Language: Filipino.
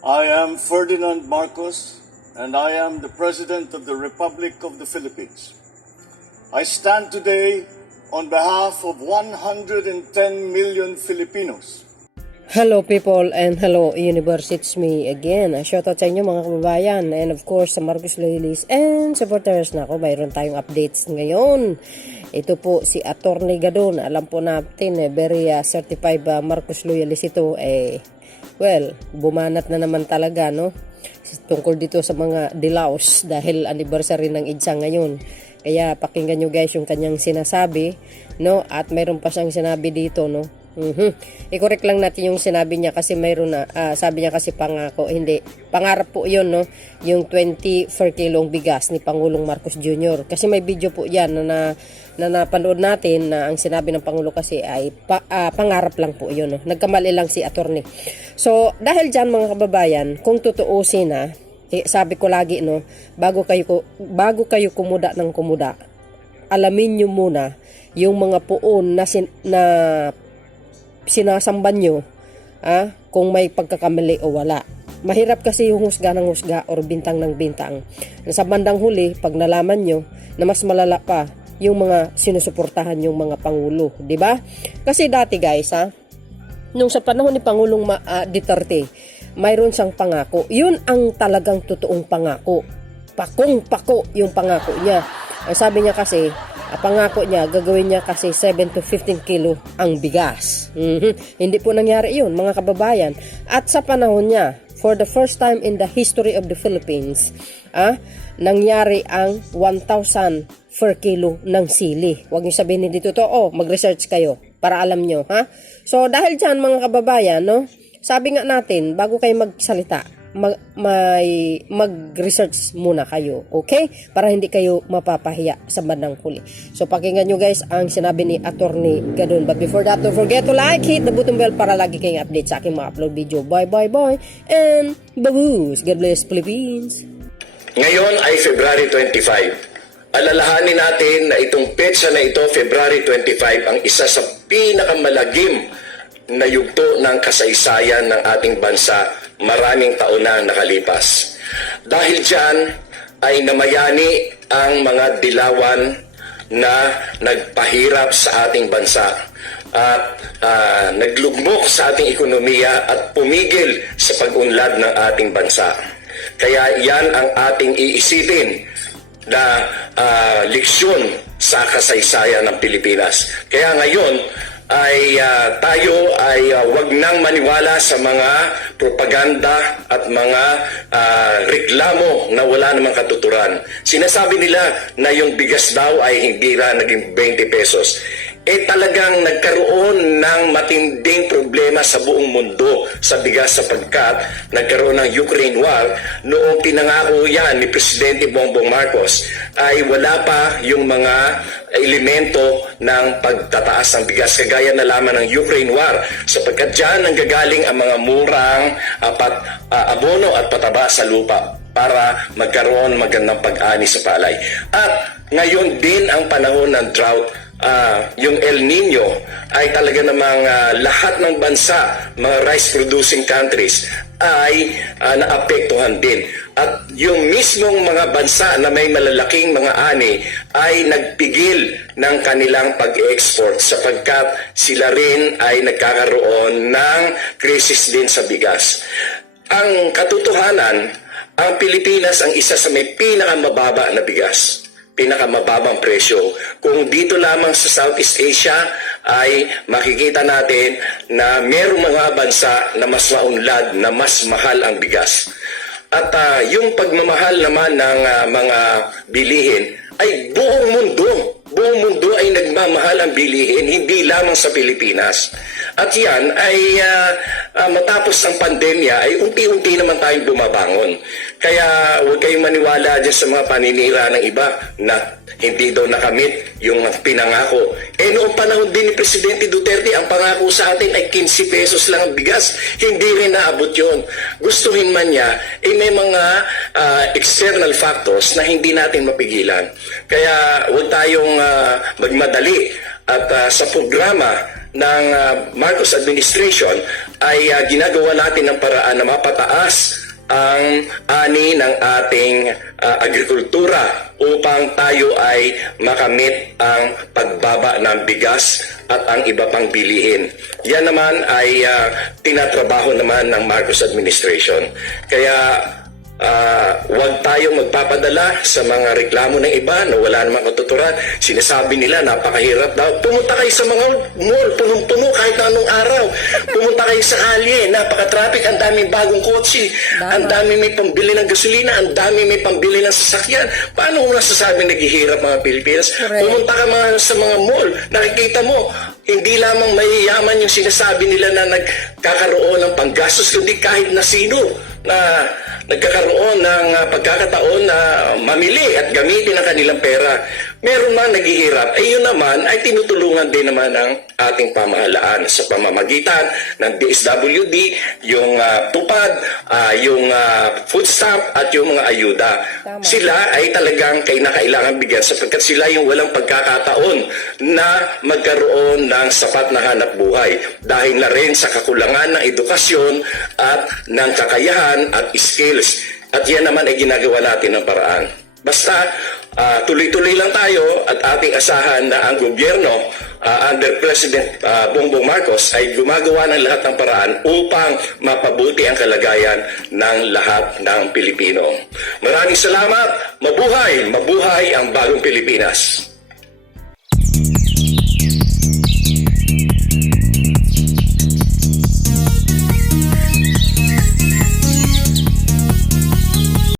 I am Ferdinand Marcos, and I am the President of the Republic of the Philippines. I stand today on behalf of 110 million Filipinos. Hello people and hello universe, it's me again. Shoutout sa inyo mga kababayan and of course sa Marcos Loyalists and supporters na ako. Mayroon tayong updates ngayon. Ito po si Attorney Gadon. Alam po natin very certified Marcos Loyalist ito. Well, bumanat na naman talaga, no? Tungkol dito sa mga dilaws dahil anniversary ng EDSA ngayon. Kaya pakinggan nyo guys yung kanyang sinasabi, no? At mayroon pa siyang sinabi dito, no? I-correct lang natin yung sinabi niya kasi mayroon na, sabi niya kasi pangako, hindi, pangarap po yun, no? Yung 20 per kilong bigas ni Pangulong Marcos Jr. Kasi may video po yan na napanood natin na ang sinabi ng Pangulo kasi ay pangarap lang po yun, no? Nagkamali lang si attorney. So, dahil dyan mga kababayan, kung tutuusin na, sabi ko lagi, no, bago kayo kumuda ng kumuda, alamin nyo muna yung mga puon na sinasamban nyo, kung may pagkakamali o wala. Mahirap kasi yung husga ng husga or bintang ng bintang. Sa bandang huli, pag nalaman nyo na mas malala pa yung mga sinusuportahan yung mga pangulo, di ba? Kasi dati guys, nung sa panahon ni Pangulong Duterte, mayroon siyang pangako. Yun ang talagang totoong pangako. Pakong-pako yung pangako niya. Ang sabi niya kasi, pangako niya, gagawin niya kasi 7 to 15 kilo ang bigas. Hindi po nangyari yun, mga kababayan. At sa panahon niya, for the first time in the history of the Philippines, nangyari ang 1,000 per kilo ng sili. Huwag niyo sabihin hindi totoo, mag-research kayo para alam niyo, ha? So, dahil dyan, mga kababayan, no, sabi nga natin, bago kayo magsalita, mag-research muna kayo, okay? Para hindi kayo mapapahiya sa bandang huli. So, pakinggan nyo guys ang sinabi ni Attorney Gadon. But before that, don't forget to like, hit the button bell para lagi kayong update sa aking mga upload video. Bye, and baboos! God bless Philippines! Ngayon ay February 25. Alalahanin natin na itong petsa na ito, February 25, ang isa sa pinakamalagim na yugto ng kasaysayan ng ating bansa maraming taon na nakalipas. Dahil dyan ay namayani ang mga dilawan na nagpahirap sa ating bansa at naglugmok sa ating ekonomiya at pumigil sa pag-unlad ng ating bansa. Kaya yan ang ating iisipin na leksyon sa kasaysayan ng Pilipinas. Kaya ngayon ay tayo ay wag nang maniwala sa mga propaganda at mga reklamo na wala namang katuturan. Sinasabi nila na yung bigas daw ay hindi na naging 20 pesos. Talagang nagkaroon ng matinding problema sa buong mundo sa bigas sapagkat nagkaroon ng Ukraine War. Noong pinangako yan ni Presidente Bongbong Marcos ay wala pa yung mga elemento ng pagtataas ng bigas kagaya na lamang ng Ukraine War sapagkat dyan nanggagaling ang mga murang abono at pataba sa lupa para magkaroon magandang pag-ani sa palay. At ngayon din ang panahon ng drought, yung El Nino ay talaga namang lahat ng bansa, mga rice-producing countries ay naapektuhan din. At yung mismong mga bansa na may malalaking mga ani ay nagpigil ng kanilang pag-export sapagkat sila rin ay nagkakaroon ng krisis din sa bigas. Ang katotohanan, ang Pilipinas ang isa sa may pinakamababa na bigas, pinakamababang presyo. Kung dito lamang sa Southeast Asia ay makikita natin na mayroong mga bansa na mas maunlad, na mas mahal ang bigas. At yung pagmamahal naman ng mga bilihin ay buong mundo ay nagmamahal ang bilihin, hindi lamang sa Pilipinas. At yan ay matapos ang pandemya ay unti-unti naman tayong bumabangon. Kaya huwag kayong maniwala dyan sa mga paninira ng iba na hindi daw nakamit yung pinangako. Noong panahon din ni Presidente Duterte, ang pangako sa atin ay 15 pesos lang ang bigas. Hindi rin naabot yun. Gustuhin man niya, may mga external factors na hindi natin mapigilan. Kaya huwag tayong magmadali at sa programa ng Marcos administration ay ginagawa natin ng paraan na mapataas ang ani ng ating agrikultura upang tayo ay makamit ang pagbaba ng bigas at ang iba pang bilihin. Yan naman ay tinatrabaho naman ng Marcos administration. Kaya huwag tayong magpapadala sa mga reklamo ng iba na wala namang katuturan. Sinasabi nila napakahirap daw. Pumunta kayo sa mga mall, punong-puno kahit anong araw. Pumunta kayo sa kalye, napaka-traffic, ang daming bagong kotse, ang dami may pambili ng gasolina, ang dami may pambili ng sasakyan. Paano mo nasasabi naghihirap mga Pilipinas? Correct. Pumunta ka sa mga mall, nakikita mo, hindi lamang mayayaman yung sinasabi nila na nagkakaroon ng panggastos, kundi kahit na sino na nagkakaroon ng pagkakataon na mamili at gamitin ang kanilang pera. Meron man naghihirap, ay yun naman ay tinutulungan din naman ng ating pamahalaan sa pamamagitan ng DSWD, yung tupad, yung food stamp at yung mga ayuda. Tama. Sila ay talagang kailangan bigyan sapagkat sila yung walang pagkakataon na magkaroon ng sapat na hanap buhay dahil na rin sa kakulangan ng edukasyon at ng kakayahan at skills. At yan naman ay ginagawa natin ng paraan. Basta tuloy-tuloy lang tayo at ating asahan na ang gobyerno under President Bongbong Marcos ay gumagawa ng lahat ng paraan upang mapabuti ang kalagayan ng lahat ng Pilipino. Maraming salamat. Mabuhay ang bagong Pilipinas.